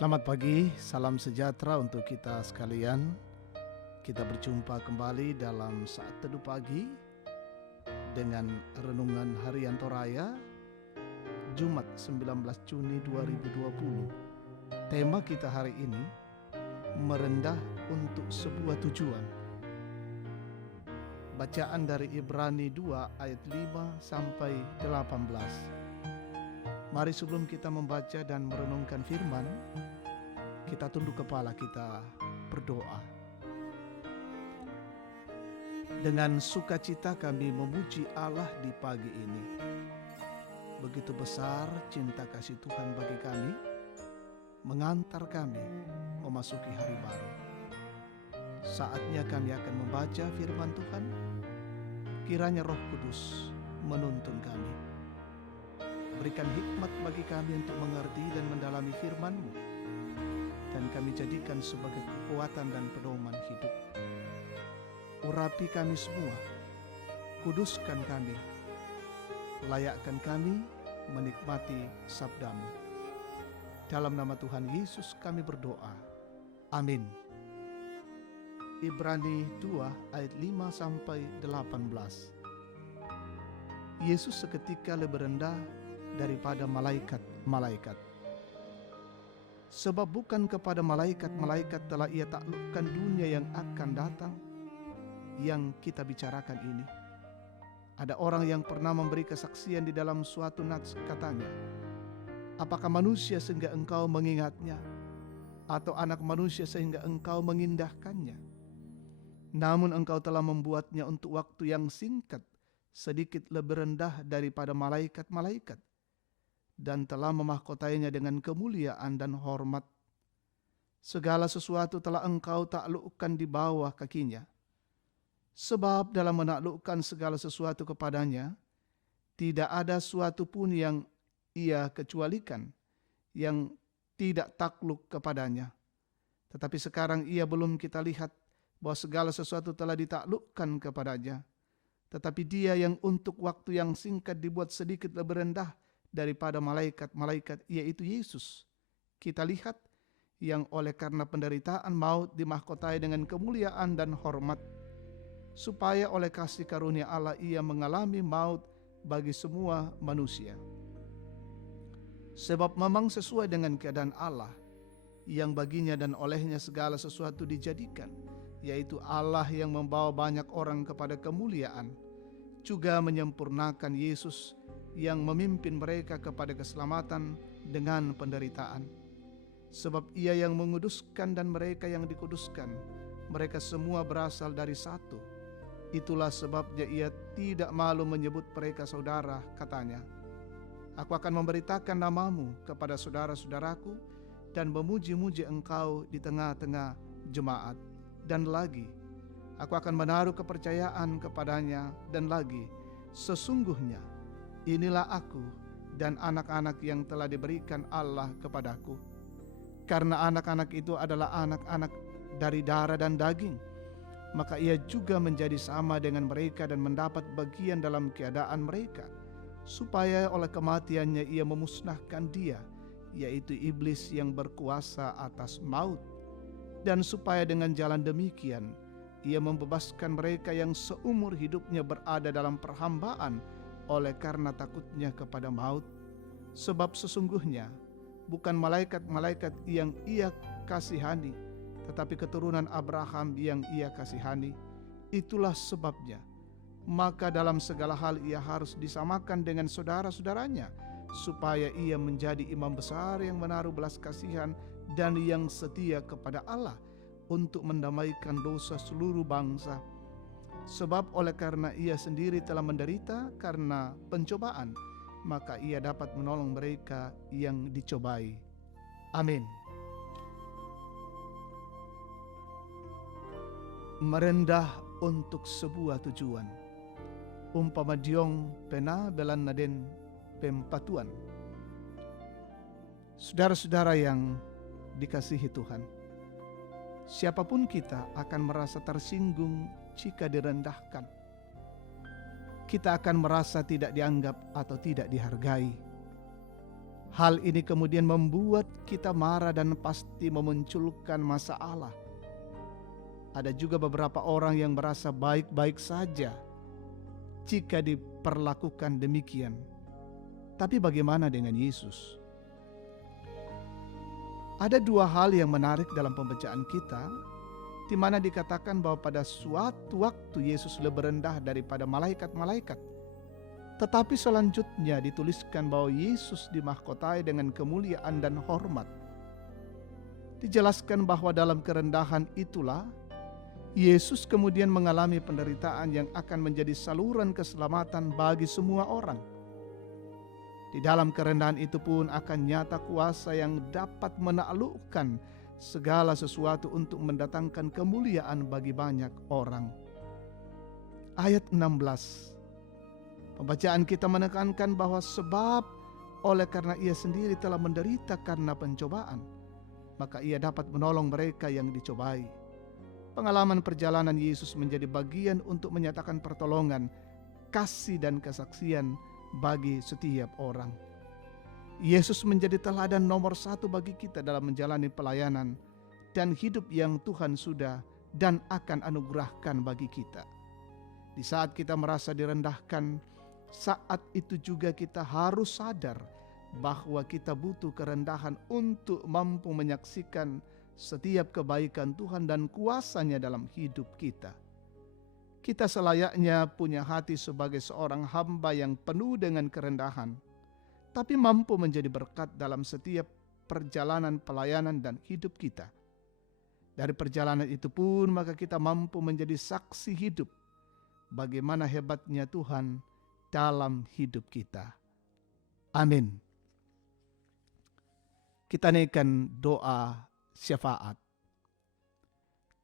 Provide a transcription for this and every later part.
Selamat pagi, salam sejahtera untuk kita sekalian. Kita berjumpa kembali dalam saat teduh pagi dengan renungan harian Toraya Jumat 19 Juni 2020. Tema kita hari ini, merendah untuk sebuah tujuan. Bacaan dari Ibrani 2 ayat 5 sampai 18. Mari sebelum kita membaca dan merenungkan firman, kita tunduk kepala, kita berdoa. Dengan sukacita kami memuji Allah di pagi ini. Begitu besar cinta kasih Tuhan bagi kami, mengantar kami memasuki hari baru. Saatnya kami akan membaca firman Tuhan. Kiranya Roh Kudus menuntun kami. Berikan hikmat bagi kami untuk mengerti dan mendalami firman-Mu, dan kami jadikan sebagai kekuatan dan pedoman hidup. Urapi kami semua, kuduskan kami, layakkan kami menikmati sabda-Mu. Dalam nama Tuhan Yesus kami berdoa. Amin. Ibrani 2 ayat 5 sampai 18. Yesus seketika lebih rendah daripada malaikat-malaikat. Sebab bukan kepada malaikat-malaikat telah ia taklukkan dunia yang akan datang, yang kita bicarakan ini. Ada orang yang pernah memberi kesaksian di dalam suatu nats, katanya, apakah manusia sehingga engkau mengingatnya, atau anak manusia sehingga engkau mengindahkannya? Namun engkau telah membuatnya untuk waktu yang singkat, sedikit lebih rendah daripada malaikat-malaikat, dan telah memahkotainya dengan kemuliaan dan hormat. Segala sesuatu telah engkau taklukkan di bawah kakinya. Sebab dalam menaklukkan segala sesuatu kepadanya, tidak ada suatu pun yang ia kecualikan, yang tidak takluk kepadanya. Tetapi sekarang ia belum kita lihat bahwa segala sesuatu telah ditaklukkan kepadanya. Tetapi dia yang untuk waktu yang singkat dibuat sedikit lebih rendah daripada malaikat-malaikat, yaitu Yesus, kita lihat, yang oleh karena penderitaan maut dimahkotai dengan kemuliaan dan hormat, supaya oleh kasih karunia Allah ia mengalami maut bagi semua manusia. Sebab memang sesuai dengan keadaan Allah, yang baginya dan olehnya segala sesuatu dijadikan, yaitu Allah yang membawa banyak orang kepada kemuliaan, juga menyempurnakan Yesus yang memimpin mereka kepada keselamatan dengan penderitaan. Sebab ia yang menguduskan dan mereka yang dikuduskan, mereka semua berasal dari satu. Itulah sebabnya ia tidak malu menyebut mereka saudara, katanya, aku akan memberitakan namamu kepada saudara-saudaraku dan memuji-muji engkau di tengah-tengah jemaat. Dan lagi, aku akan menaruh kepercayaan kepadanya. Dan lagi, sesungguhnya inilah aku dan anak-anak yang telah diberikan Allah kepadaku. Karena anak-anak itu adalah anak-anak dari darah dan daging, maka ia juga menjadi sama dengan mereka dan mendapat bagian dalam keadaan mereka, supaya oleh kematiannya ia memusnahkan dia, yaitu iblis yang berkuasa atas maut. Dan supaya dengan jalan demikian ia membebaskan mereka yang seumur hidupnya berada dalam perhambaan oleh karena takutnya kepada maut. Sebab sesungguhnya bukan malaikat-malaikat yang ia kasihani, tetapi keturunan Abraham yang ia kasihani. Itulah sebabnya maka dalam segala hal ia harus disamakan dengan saudara-saudaranya, supaya ia menjadi imam besar yang menaruh belas kasihan dan yang setia kepada Allah untuk mendamaikan dosa seluruh bangsa. Sebab oleh karena ia sendiri telah menderita karena pencobaan, maka ia dapat menolong mereka yang dicobai. Amin. Merendah untuk sebuah tujuan. Umpama diong pena belan naden pempatuan. Saudara-saudara yang dikasihi Tuhan, siapapun kita akan merasa tersinggung jika direndahkan. Kita akan merasa tidak dianggap atau tidak dihargai. Hal ini kemudian membuat kita marah dan pasti memunculkan masalah. Ada juga beberapa orang yang merasa baik-baik saja jika diperlakukan demikian. Tapi bagaimana dengan Yesus? Ada dua hal yang menarik dalam pembacaan kita, di mana dikatakan bahwa pada suatu waktu Yesus lebih rendah daripada malaikat-malaikat. Tetapi selanjutnya dituliskan bahwa Yesus dimahkotai dengan kemuliaan dan hormat. Dijelaskan bahwa dalam kerendahan itulah Yesus kemudian mengalami penderitaan yang akan menjadi saluran keselamatan bagi semua orang. Di dalam kerendahan itu pun akan nyata kuasa yang dapat menaklukkan segala sesuatu untuk mendatangkan kemuliaan bagi banyak orang. Ayat 16. Pembacaan kita menekankan bahwa sebab oleh karena ia sendiri telah menderita karena pencobaan, maka ia dapat menolong mereka yang dicobai. Pengalaman perjalanan Yesus menjadi bagian untuk menyatakan pertolongan, kasih dan kesaksian bagi setiap orang. Yesus menjadi teladan nomor satu bagi kita dalam menjalani pelayanan dan hidup yang Tuhan sudah dan akan anugerahkan bagi kita. Di saat kita merasa direndahkan, saat itu juga kita harus sadar bahwa kita butuh kerendahan untuk mampu menyaksikan setiap kebaikan Tuhan dan kuasa-Nya dalam hidup kita. Kita selayaknya punya hati sebagai seorang hamba yang penuh dengan kerendahan, tapi mampu menjadi berkat dalam setiap perjalanan pelayanan dan hidup kita. Dari perjalanan itu pun maka kita mampu menjadi saksi hidup bagaimana hebatnya Tuhan dalam hidup kita. Amin. Kita naikkan doa syafaat.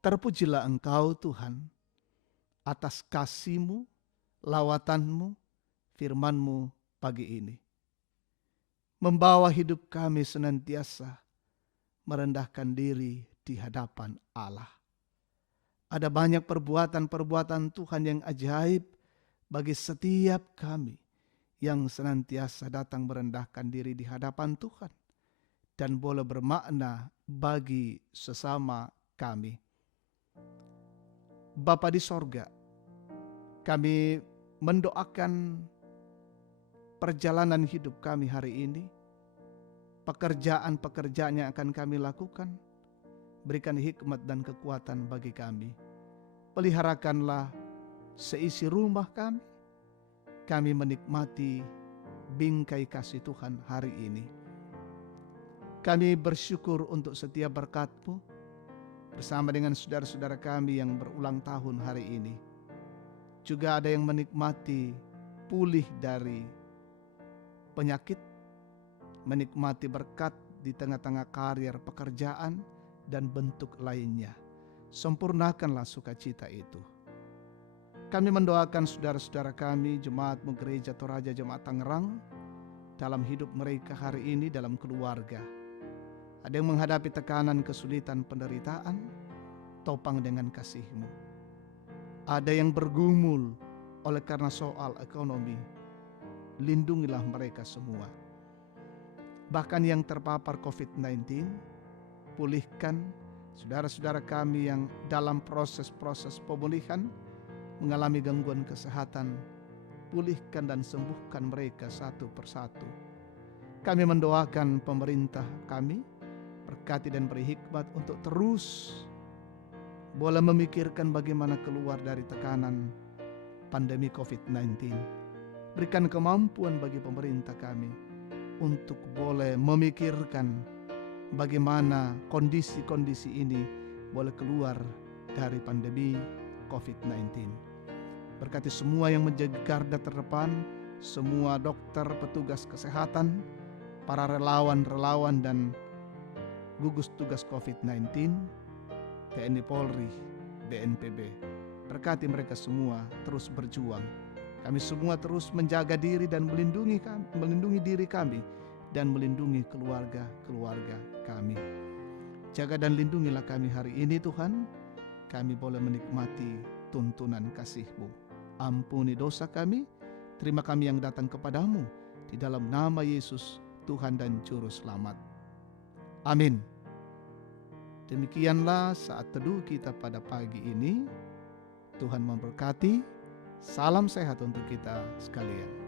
Terpujilah Engkau Tuhan atas kasih-Mu, lawatan-Mu, firman-Mu pagi ini. Membawa hidup kami senantiasa merendahkan diri di hadapan Allah. Ada banyak perbuatan-perbuatan Tuhan yang ajaib bagi setiap kami yang senantiasa datang merendahkan diri di hadapan Tuhan dan boleh bermakna bagi sesama kami. Bapa di sorga, kami mendoakan perjalanan hidup kami hari ini, pekerjaan-pekerjaan yang akan kami lakukan, berikan hikmat dan kekuatan bagi kami. Peliharakanlah seisi rumah kami. Kami menikmati bingkai kasih Tuhan hari ini. Kami bersyukur untuk setiap berkat-Mu bersama dengan saudara-saudara kami yang berulang tahun hari ini. Juga ada yang menikmati pulih dari penyakit, menikmati berkat di tengah-tengah karier pekerjaan dan bentuk lainnya. Sempurnakanlah sukacita itu. Kami mendoakan saudara-saudara kami, Jemaat-Mu Gereja Toraja Jemaat Tangerang, dalam hidup mereka hari ini dalam keluarga. Ada yang menghadapi tekanan, kesulitan, penderitaan, topang dengan kasih-Mu. Ada yang bergumul oleh karena soal ekonomi, lindungilah mereka semua. Bahkan yang terpapar COVID-19, pulihkan saudara-saudara kami yang dalam proses-proses pemulihan, mengalami gangguan kesehatan, pulihkan dan sembuhkan mereka satu persatu. Kami mendoakan pemerintah kami, berkati dan beri hikmat untuk terus boleh memikirkan bagaimana keluar dari tekanan pandemi COVID-19. Berikan kemampuan bagi pemerintah kami untuk boleh memikirkan bagaimana kondisi-kondisi ini boleh keluar dari pandemi COVID-19. Berkati semua yang menjaga garda terdepan, semua dokter, petugas kesehatan, para relawan-relawan dan gugus tugas COVID-19, TNI Polri, BNPB. Berkati mereka semua terus berjuang. Kami semua terus menjaga diri dan melindungi diri kami dan melindungi keluarga-keluarga kami. Jaga dan lindungilah kami hari ini Tuhan. Kami boleh menikmati tuntunan kasih-Mu. Ampuni dosa kami, terima kami yang datang kepadamu. Di dalam nama Yesus Tuhan dan Juru Selamat. Amin. Demikianlah saat teduh kita pada pagi ini. Tuhan memberkati. Salam sehat untuk kita sekalian.